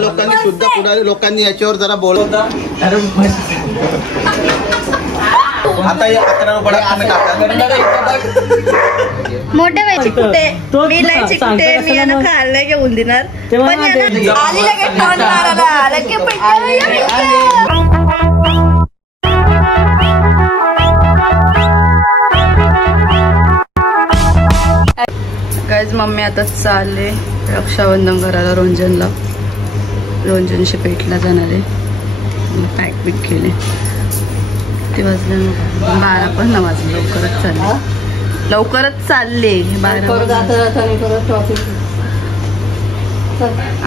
लोकांनी सुद्धा पुढारी लोकांनी याच्यावर जरा बोलवता. आता या 11 मोठे व्हायचे कुठे मी लायचे कुठे मी यांना खायला घेऊन देणार पण आली लगेच टॉन मारायला लगेच गाईज मम्मी आता चालले रक्षाबंधन करायला रोंजनला. रोंजनशी पेटला जाणार आहे. पॅक बिक केले ते वाजले 12 पण न वाजले. लवकरच चालले 12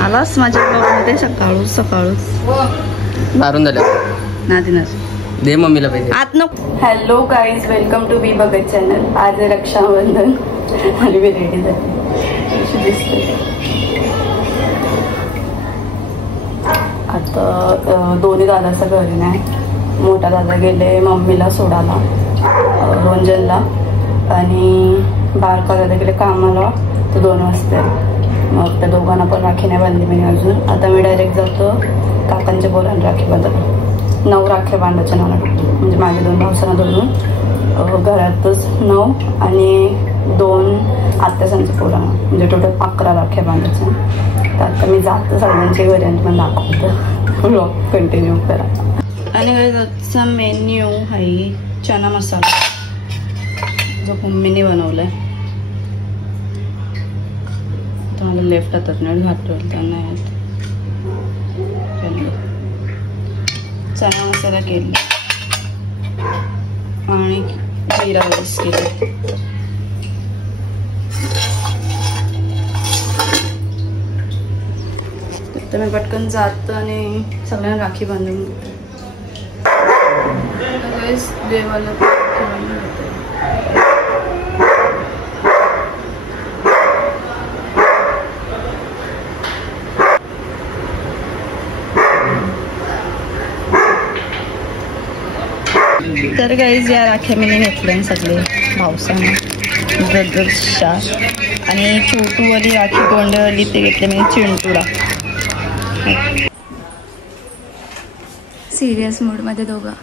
आलास माझ्या मध्ये सकाळूच मारून झालं नादिनार दे मम्मीला पाहिजे आत नको. Hello guys welcome to be बघत चॅनल. आज आहे रक्षाबंधन आणि मी रेडी झाली दिसते. आता दोन्ही दादाचं घरी नाही. मोठा दादा गेले मम्मीला सोडायला रोंजनला आणि बारका दादा गेले कामाला. तो 2 वाजता. मग त्या दोघांना पण राखी नाही बांधली मी अजून. आता मी डायरेक्ट जातो काकांच्या पोरांना राखी बांधायला. 9 राख्या बांधायच्या मला म्हणजे माझ्या 2 भावसांना धरून घरातच 9 आणि 2 आत्यासांच्या पोरांना म्हणजे टोटल 11 राख्या बांधायच्या. तर आता मी जातो सगळ्यांच्या घरी आणि मला दाखवतो. व्लॉग कंटिन्यू करा. आणि आजचा मेन्यू आहे चना मसाला जो मम्मीने बनवलाय. तुम्हाला लेफ्ट हातात नाही घातलं त्यांना येत. चना मसाला केला आणि जिरा राईस केला. तर मी पटकन जातो आणि सगळ्यांना राखी बांधून देवाला तर गाईज या राख्या मी घेतल्या सगळे भाऊसांना ब्रदर्सच्या. आणि छोटूवाली राखी गोंडवाली ते घेतले मी चिंटूला. सिरियस मूड मध्ये दोघं.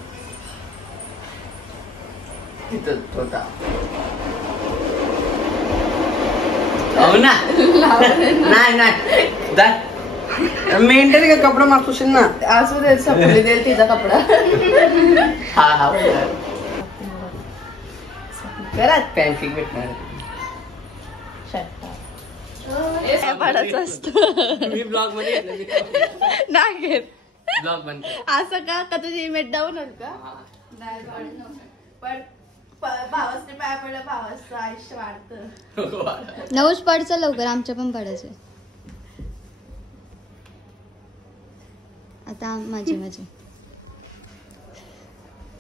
मेंटेन का कपडा मागतोशील ना. असू दे सपली देईल तिचा कपडा. हा घरात पॅनकेक भेटणार. पडायचं असतं मी ब्लॉग मध्ये नाही घेत. ब्लॉग बंद असं का तुझी इमेज डाऊन होईल का. पण भावासने पाया पडलं भावाचं आयुष्य वाढतं. 9 पडचं लवकर आमच्या पण पडायचं. आता माझे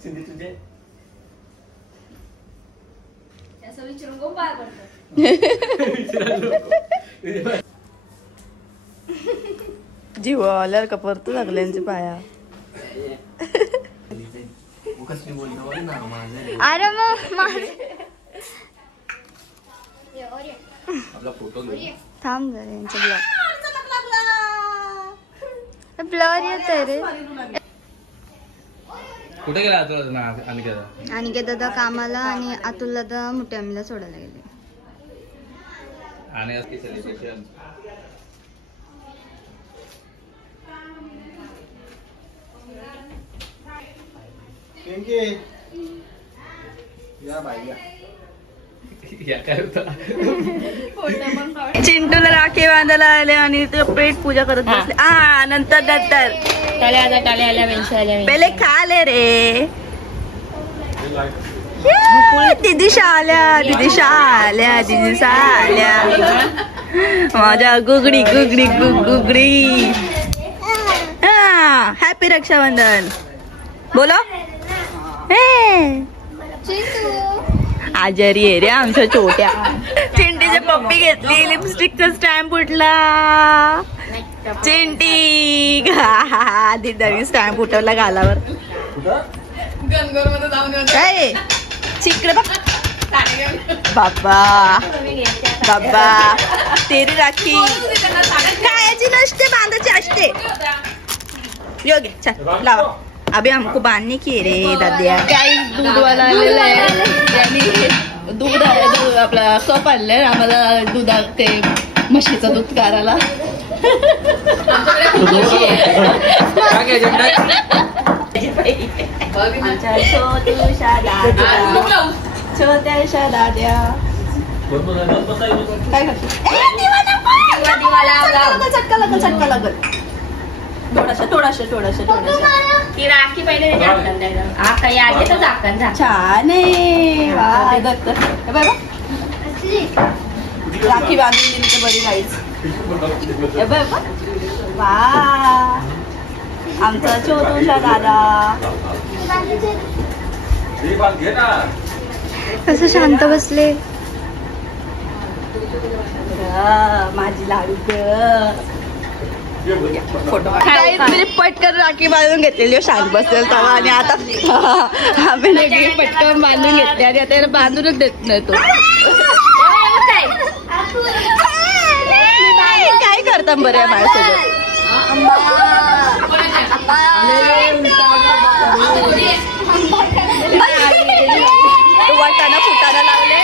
तुझे असं विचारून गो पाय पडतं. जीव आल्यावर का परत सगळ्यांचे पाया. अरे थांब जरा यांचा ब्लर येत आहे रे. कुठे गेला अनिकेत दादा कामाला आणि अतुल दादा मोठ्या आम्हीला सोडायला गेले. आणि सेलिब्रेशन चिंटूला राखी बांधायला आले आणि ते पेट पूजा करत बसले. नंतर पहिले खाले रे. दिदीशा आल्या माझ्या गुगडी हॅपी रक्षाबंधन बोलो. आजारी आहे रे आमच्या छोट्या. चिंटीची पप्पी घेतली. लिपस्टिकचा स्टॅम्प उठला. चिंटी नवीन स्टॅम्प उठवला गालावर. काय चिकडे बघ बाबा बाबा तेरी राखी कायची नसते बांधाची असते योग्य चल लावा अभी हमको बांधने की रे दादिया काही दूधवाला आलेला आहे त्यांनी दूध आपला कप आणलाय आम्हाला दूध ते म्हशीचं दूध काढायला छोट्याशा दाद्या काय करतो चटका लागल थोडाशा ती राखी पहिले आता यादी तर झाकण छान आहे राखी बांधून दिली तर बरी राहील वा आमचा छोटूशा दादा कसं शांत बसले माझी लाडू फोटो पटकन राखी बांधून घेतलेली शांत बसेल तेव्हा आणि आता आम्ही पटकन बांधून घेतली आणि आता बांधूनच देत नाही तो काय करता बरं माझ्यासोबत वाटाणा फुटाणा लावले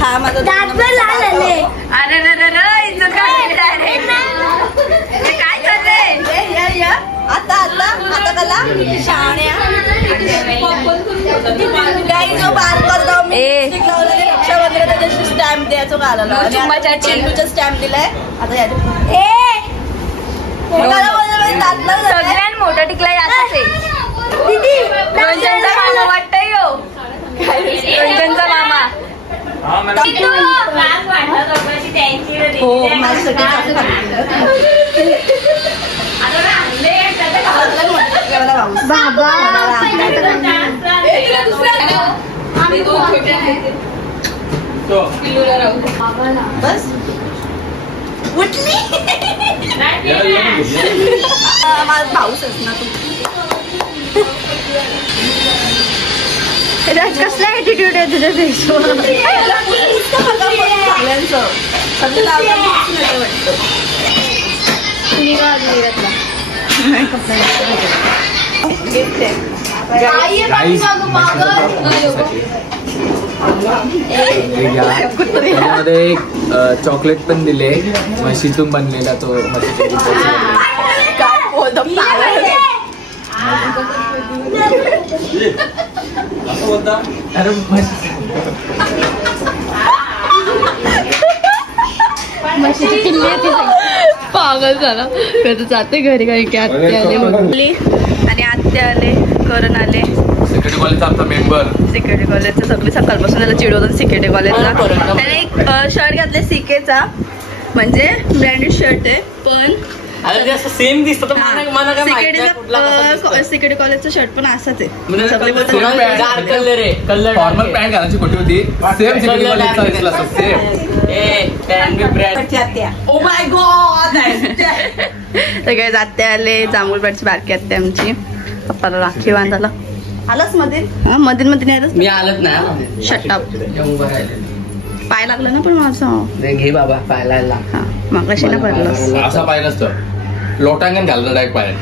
हा माझा अरे काय करते आता कला शाण्या काही जो बार करतो रक्षाबंधनाचा स्टॅम्प द्यायचो घालायला चेंडूचा स्टॅम्प दिलाय आता सगळ्यात मोठा टिकला याचाच आहे रंजनचा मामा वाटतंय रंजनचा मामा हो माझ्यासाठी बाबा बस उठली माझा पाऊसच ना तू कसला ऍटिट्यूड आहे तुझ्या फेसवर मध्ये चॉकलेट पण दिले म्हशीतून बनलेला तो पागल झाला जाते घरी काही की आत्या आले आणि आत्या आले करण आले सिक्युरिटी कॉलेजचा आमचा मेंबर सिक्युरिटी कॉलेजचा सगळी सकाळपासून त्याला चिडवतात सिक्युरिटी कॉलेजला त्याने एक शर्ट घातले सीकेचा म्हणजे ब्रँडेड शर्ट आहे पण सेम दिसत सिक्युरिटी कॉलेजचा शर्ट पण असाच आहे फॉर्मल पॅन्ट घालायची कुठे होती सेम सिक्युरिटी कॉलेजचा दिसला सेम सगळे जाते आले जांभूळपाडची बारकी आत्या आमची पप्पाला राखी बांधायला आलाच मध्ये मध्ये नाही आलंच मी आलत नाही शटअप पाय लागला ना पण माझं घे बाबा पायला मग कशी ना भरलं असा पाय नसतं लोटांगण घालणं डायरेक्ट पाय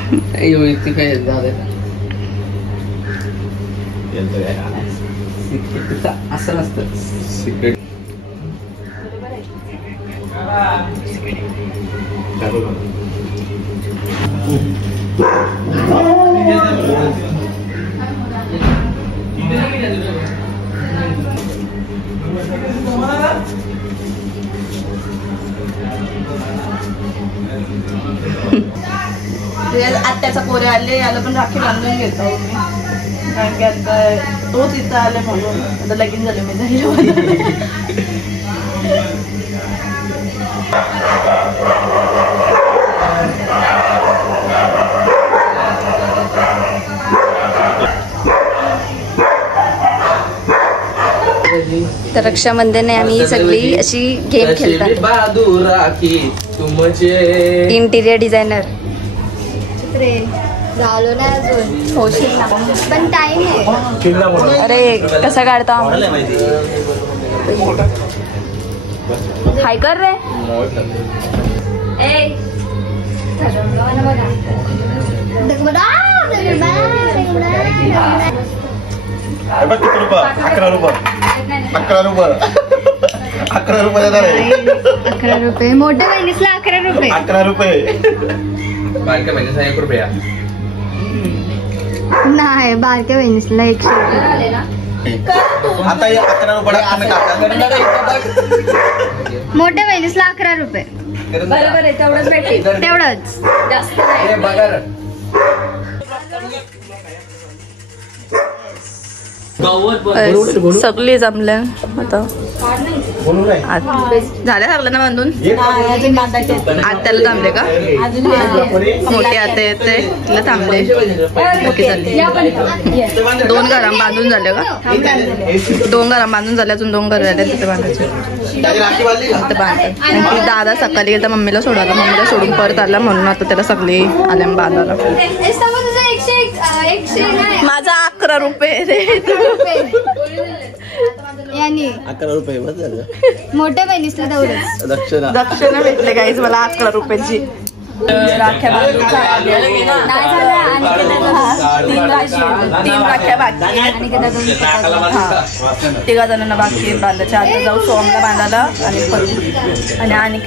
असं नसतं सिक्रेट आत्याचा पोरे आले याला पण राखी बांधून घेतो कारण की आता तोच इथं आले म्हणून आता लगीन झाले मी झाले तर रक्षाबंधन आम्ही सगळी अशी गेम खेळतात इंटिरियर डिझायनर झालो नाही अजून होशील ना पण टाइम आहे. अरे कसा काढता हाय कर रे. किती रुपये? 11 रुपये. 11 रुपये. 11 रुपये देणार आहे. 11 रुपये. मोठ्या बहिणीसला 11 रुपये. 11 रुपये. बारक्या बहिणीचा 1 रुपया. नाही बारक्या बहिणीसला 100 रुपये. आता 11 रुपये आम्ही टाका. मोठ्या बहिणीसला 11 रुपये. बरोबर आहे तेवढंच भेटेल. तेवढंच. जास्त नाही. सगळी जमले आता झाल्या लागलं ना बांधून. आत्याला थांबले का मोठे आते येते तिला थांबले. ओके झाले 2 घराम बांधून झाले का 2 घराम बांधून झाले अजून 2 घर झाले तिथे बांधायचे तिथे बांधतात. दादा सकाळी गेला मम्मीला सोडायला मम्मीला सोडून परत आला म्हणून आता त्याला सगळी आल्या बांधायला. माझा 11 रुपये रे. 11 रुपये बस झालं. मोठ्या बहिणीसला तेवढंच. दक्षिणा भेटले काहीच मला 11 रुपयाची. राख्या बांधून 3 राख्या बाकी. हा 3 जणांना बाकी बांधायच्या. आता जाऊ सोमला बांधायला आणि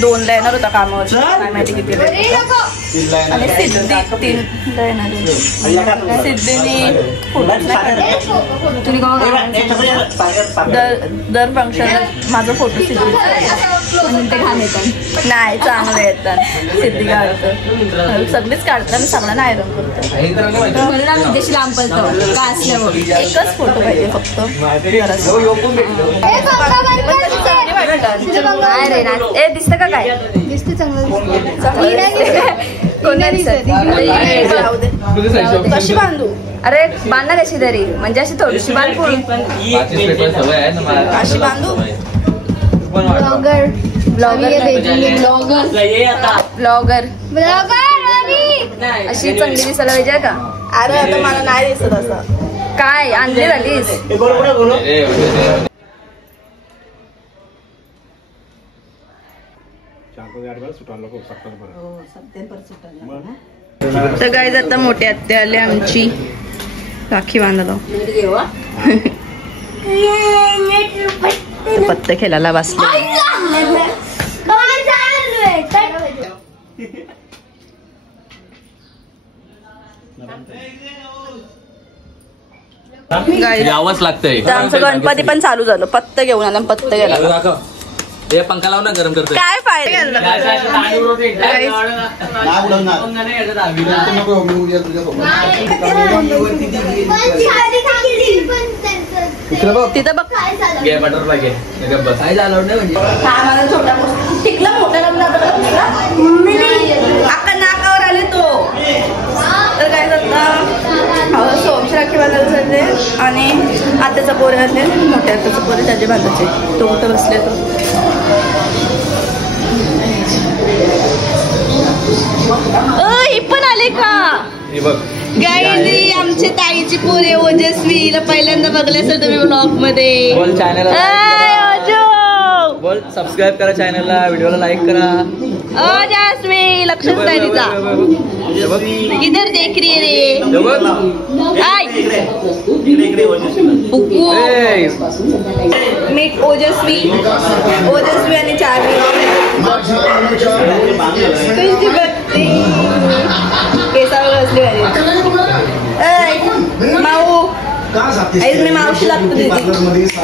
2ला येणार होता कामावर काय माहिती किती आणि सिद्धी 3ला येणार. सिद्धीने दर फंक्शन माझा फोटो सिद्धी ते घालायचं नाही चांगलं येतात. सिद्धी काढतं सगळीच काढतात आणि सगळ्यांना आयरन करतात म्हणून आम्ही देशी लांब पडतो का असल्यावर एकच फोटो पाहिजे फक्त. ए दिसतं का काय दिसते चांगलं. कशी बांधू. अरे बांधा कशी तरी म्हणजे अशी थोडीशी बांधून अशी बांधू. ब्लॉगर अशी चांगली दिसायला पाहिजे का. अरे आता मला नाही दिसत असं काय आणली झालीस. तर गाईज आता मोठी आत्या आली आमची राखी बांधायला. पत्ते खेळायला बसले. यावंच लागतंय. आमचं गणपती पण चालू झालं. पत्ते घेऊन आला पत्ते गेला. हे पंखा लाव ना गरम करतो. काय फायदा तिथं बघ बटरफ्लाय घे. काय झालं नाही म्हणजे छोटा टिकला मोठा अक्का नाकावर आले तो. तर काय जाता सोमची राखी बांधायला चालले आणि आत्याचा पोरे आले मोठ्या आत्याचा पोरे त्याचे बांधायचे. तो कुठं बसले तो ही पण आले का गाईज. आमच्या ताईची पोरे ओजस्वीला पहिल्यांदा बघले असेल तुम्ही ब्लॉग मध्ये. बोल चॅनल बोल सबस्क्राईब करा चॅनलला व्हिडिओला लाईक करा. जास्मी लक्षच नाही तिचा. इधर देख रही रे मी ओजस्वी आणि चार्मी केसावर असली माऊ मी मावशी लागतो तिथे.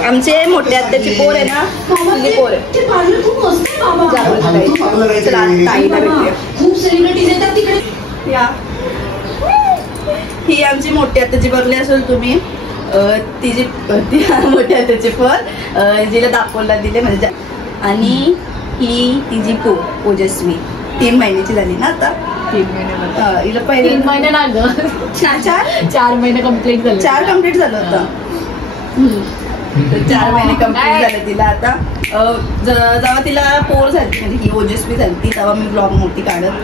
आमचे मोठे आत्याची पोर आहे ना तुझी पोर आहे. ही आमची मोठी आत्याची बघली असेल तुम्ही. तिची मोठ्या आत्याची पोर जिला दाखवला दिले म्हणजे. आणि ही तिची पोर ओजस्वी 3 महिन्याची झाली ना आता. 3 महिने हिला पहिले 3 महिने ना ग 4 महिने कम्प्लीट झाले. 4 कम्प्लीट झालं होतं. तर 4 महिने कंप्लीट झाले तिला आता. जेव्हा तिला पोर झाली म्हणजे ही ओजस्वी झाली ती तेव्हा मी ब्लॉग मोठी काढत.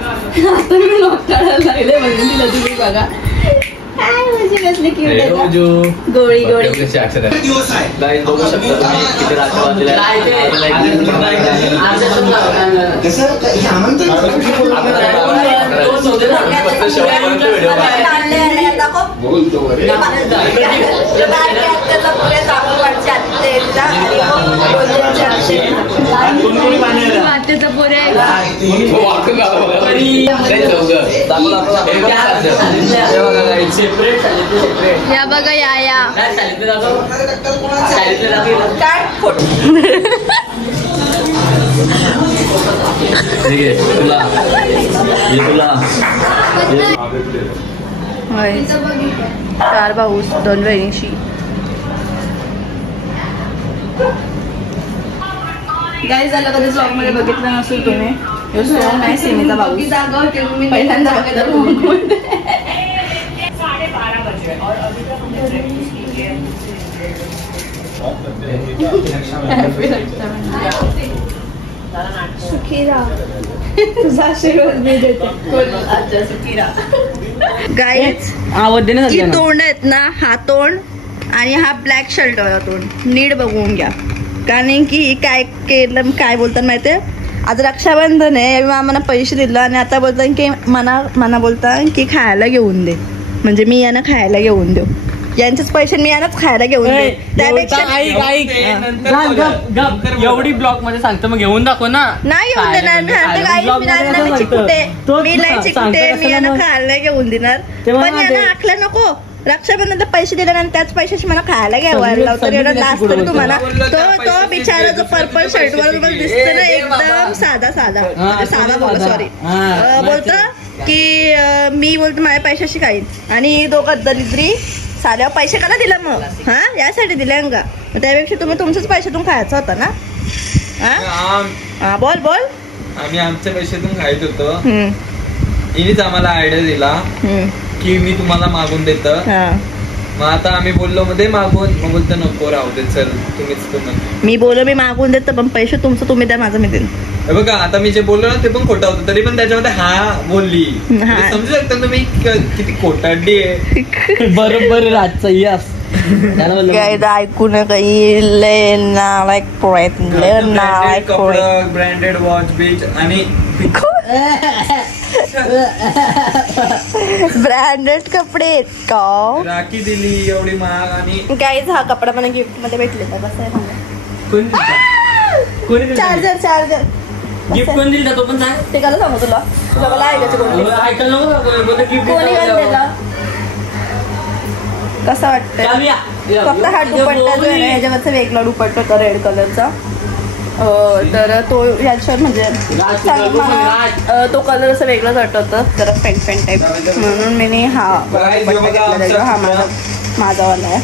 आता मी ब्लॉग काढायला लागले म्हणजे तिला तुम्ही बघा काय म्हणजे कसली क्यूट गोळी गोळी. या बघा या होय 4 भाऊ 2 बहिणीशी. गाईज झालं कधी ब्लॉग मध्ये बघितलं नसेल तुम्ही नाही सीमेचा भाऊ पहिल्यांदा तुझा आशीर्वाद मी देते. गाईज ही तोंड आहेत ना हा तोंड आणि हा ब्लॅक शर्ट वाला तोंड नीट बघून घ्या कारण की काय केलं काय बोलतात माहितीये. आज रक्षाबंधन आहे आम्हाला पैसे दिलं आणि आता बोलतात की मना बोलतात की खायला घेऊन दे म्हणजे मी यांना खायला घेऊन देऊ यांचेच पैसे मी यांनाच खायला घेऊन देऊ त्यापेक्षा एवढी ब्लॉक मध्ये सांगतो मग घेऊन दाखव ना. नाही घेऊन देणार मी चिकटे मी यांना खायला घेऊन देणार पण यांना आखलं नको. रक्षाबंधन पैसे दिले आणि त्याच पैशाची मला खायला घ्यावं लावतो एवढा लास्ट तरी तुम्हाला. तो बिचारा जो पर्पल शर्ट वर तुम्हाला दिसतो ना एकदम साधा बोल सॉरी बोलतो की मी बोलतो माझ्या पैशाशी खाईन आणि दोघं दरिद्री साध्या पैसे का दिला मग हा यासाठी दिले का त्यापेक्षा तुम्ही तुमच्याच पैशातून खायचा होता ना. हा बोल बोल. आम्ही आमच्या पैशातून खायच होतो हिनेच आम्हाला आयडिया दिला की मी तुम्हाला मागून देत मग आता आम्ही बोललो मध्ये मागून मग बोलतो नको राहू दे चल तुम्हीच मी बोललो मी मागून देतो पण पैसे तुमचं तुम्ही द्या माझं मी देईन. बघा आता मी जे बोललो ना ते पण खोटं होतं तरी पण त्याच्यामध्ये हा बोलली समजू शकता तुम्ही किती खोटाडली आहे. बरोबर रातचा यस ऐकून काही ब्रँडेड वॉच बीच आणि ब्रँडेड कपडे का राखी दिली एवढी महाग आणि गाईज हा कपडा मला गिफ्ट मध्ये भेटलेला कसं आहे चार्जर गिफ्ट कोण दिला तो पण सांग ते का सांगू तुला मला ऐकायचं कसं वाटतंय. फक्त हा दुपट्टा जो आहे ना ह्याच्यावरचा वेगळा दुपट्टा होता रेड कलरचा तर तो ह्याच्यावर म्हणजे तो कलर असं वेगळाच वाटत जरा पेंट टाईप म्हणून मी हा दुपट्टा घेतला हा माझावाला आहे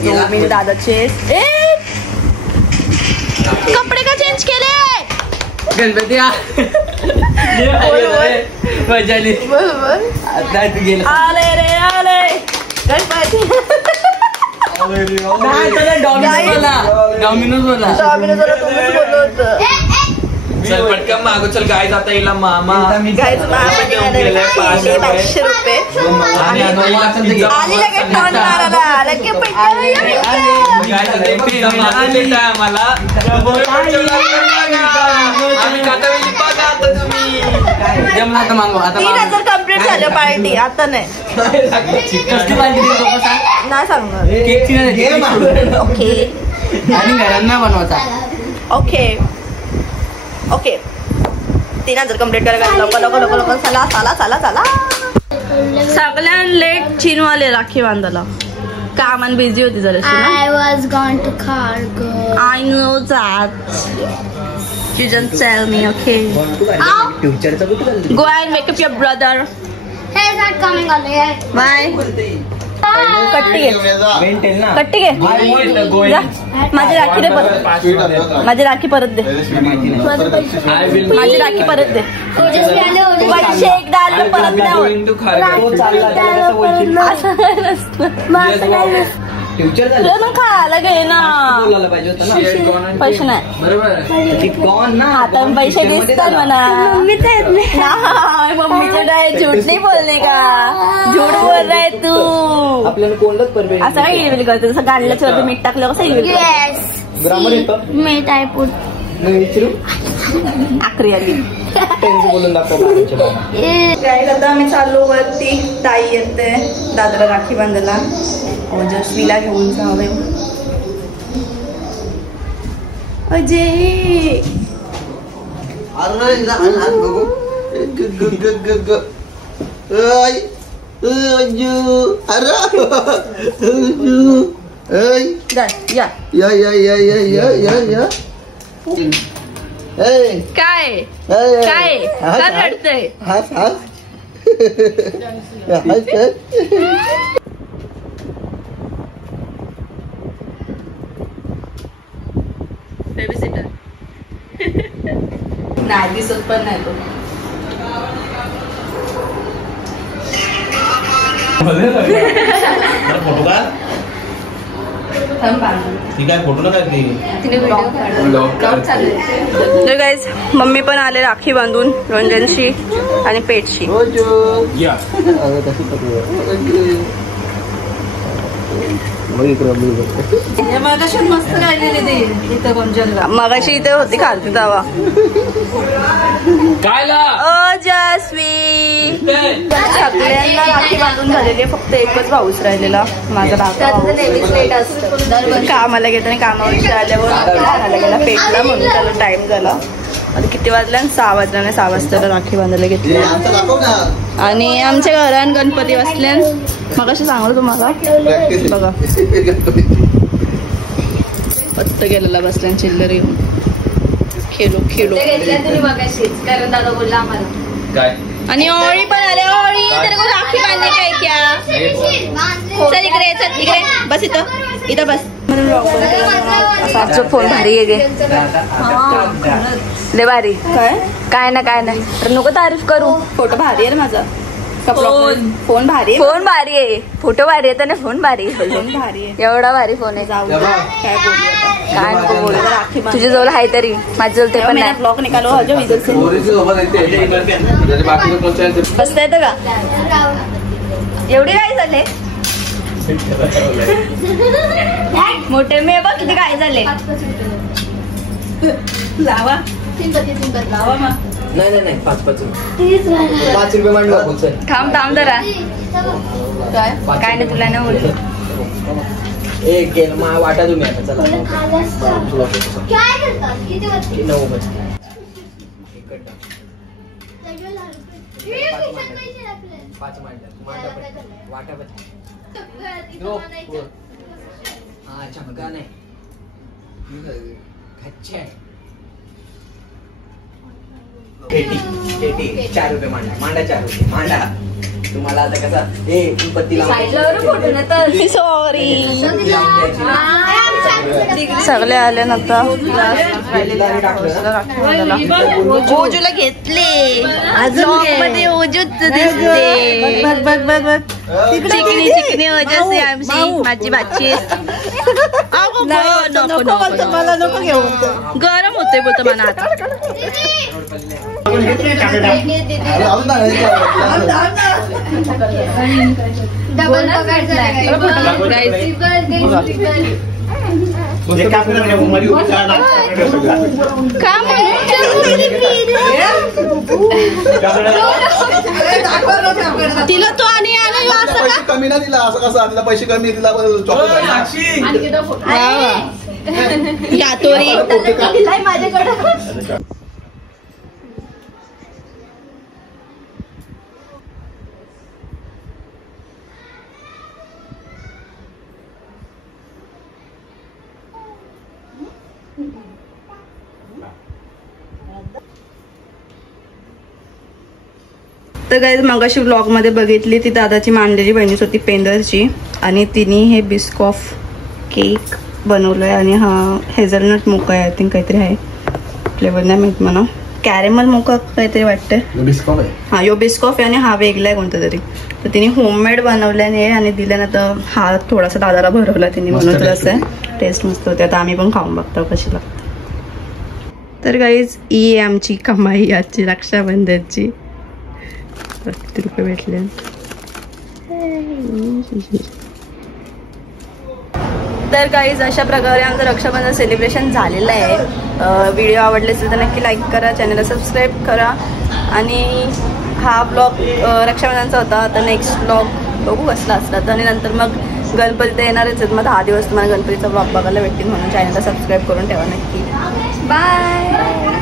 जो मी दादाचे कपडे का चेंज केले गणपती आले रे आले गणपती डॉमिनोज वाला तुम्हीच बोललो होतं. चल पटकन मागो चल गाय जाता येईल मामा गायचं ₹500 आणि आली लगेच टॉन मारायला लगे आम्हाला आम्ही खाता वेळी बघा आता तुम्ही जमला आता मागो आता 3000 कम्प्लीट झालं पार्टी आता नाही नाही सांगणार ओके आणि घरांना बनवता ओके ओके 3000 कम्प्लीट करायला लवकर चला सगळ्यां लेट चीनवाले राखी बांधायला कामान बिझी होती जरा. I was going to cargo. I know that. You just tell me, okay? Go and wake up your brother. He's not coming on here. Bye. कट्टी घे जा. माझी राखी दे परत माझी राखी परत दे माझी राखी परत दे पैसे एकदा आले परत फ्युचर झालं तुला पण खायला घे ना. बोलायला पाहिजे होतं ना. पैसे नाही बरोबर ती कोण ना आता पैसे दिसतात मला. मम्मीचं नाही झूठ नाही बोलणे का. झूठ बोल रहा है तू. आपल्याला कोणलंच परफेक्ट असं काय इलविल करते जसं गाडल्याच्या वरती मीठ टाकलं कसं इलविल ग्रामर येतं मीठ आहे पूर नाही विचारू आखरी आली. त्यांचं बोलून दाखव काय आता आम्ही चाललो वरती. ताई येते दादाला राखी बांधायला. ओजस्वीला घेऊन जावे. अजय काय काय रडतंय. बेबीसिटर नाही दिसत पण नाही तो. फोटो का ठीक आहे फोटो नका तर गाईज मम्मी पण आले राखी बांधून रंजनशी आणि पेटशी. मस्त राहिलेली ते इथं रंजनला. मगाशी इथे होती खालती जावा. ओजस्वी सगळ्यांना राखी बांधून झालेली. फक्त एकच भाऊच राहिलेला माझा कामाला घेत आणि कामावर आल्यावर खायला गेला पेटला म्हणून त्याला टाइम झाला. आता किती वाजल्या 6 वाजल्या. 6 वाजता राखी बांधायला घेतली. आणि आमच्या घरात गणपती बसल्या. मग अशी सांगलं तुम्हाला बघा पत्त गेलेला बसल्या चिल्लर येऊन खेळू खेळू. दादा बोलला आम्हाला काय आणि ओळी पण आले. ओळी तर राखी बांधणे काय क्या. चल इकडे चल इकडे बस इथं इथं बस. असा फोन भारी आहे गे लय भारी. काय ना काय नाही तर नको तारीफ करू. फोटो भारी आहे माझा. फोन भारी आहे. फोन भारी आहे. फोटो भारी आहे ना. फोन भारी आहे. फोन भारी आहे. एवढा भारी फोन आहे. जाऊ काय नको बोलू. राखी तुझ्या जवळ आहे तरी माझ्या जवळ ते पण नाही. ब्लॉग निकालो बसता येतं का. एवढे काय झाले मोठे मे बघ किती काय झाले. लावा लावा मग. नाही 5 रुपये मांडलं. थांब जरा. काय नाही तुला नाही बोलतो. एक वाटा तुम्ही आता चला. चमका नाही खच्ची आहे. 4 रुपये मांडा 4 रुपये मांडा. तुम्हाला आता कसा पत्ती सॉरी सगळे आले नंतर ओजूला घेतले. मध्ये ओजूच दिसते. चिकनी चिकनी ओजस आहे आमची. माझी भाची नको घेऊ. गरम होतोय बोलतो मला आता. डबल तिला तो आणि कमी ना दिला असं कसं आपल्याला पैसे कमी दिला. माझ्याकडे तर गाईज मगाशी ब्लॉग मध्ये बघितली ती दादाची मांडलेली बहिणीच होती पेंडरची. आणि तिने हे बिस्कॉफ केक बनवलंय. आणि हा हेझलनट मोका आहे. आय थिंक काहीतरी आहे फ्लेवर नाही माहित मला. कॅरेमल मोका काहीतरी वाटतं. बिस्कॉफ आहे. हा यो बिस्कॉफ आहे आणि हा वेगळा आहे कोणता तरी. तर तिने होममेड बनवल्याने आणि दिल्यानंतर हा थोडासा दादाला भरवला तिने म्हणून तसं आहे. टेस्ट मस्त होते. आता आम्ही पण खाऊन बघतो कशी लागते. तर गाईज ही आहे आमची कमाई आजची रक्षाबंधनची. किती रुपये भेटले. तर गाईज अशा प्रकारे आमचं रक्षाबंधन सेलिब्रेशन झालेलं आहे. व्हिडिओ आवडले असेल तर नक्की लाईक करा, चॅनलला सबस्क्राईब करा. आणि हा ब्लॉग रक्षाबंधनचा होता. तर नेक्स्ट ब्लॉग बघू कसला असला तर. आणि नंतर मग गणपती तर येणारच आहेत. मग 10 दिवस तुम्हाला गणपतीचा ब्लॉग बघायला भेटतील म्हणून चॅनलला सबस्क्राईब करून ठेवा नक्की. बाय.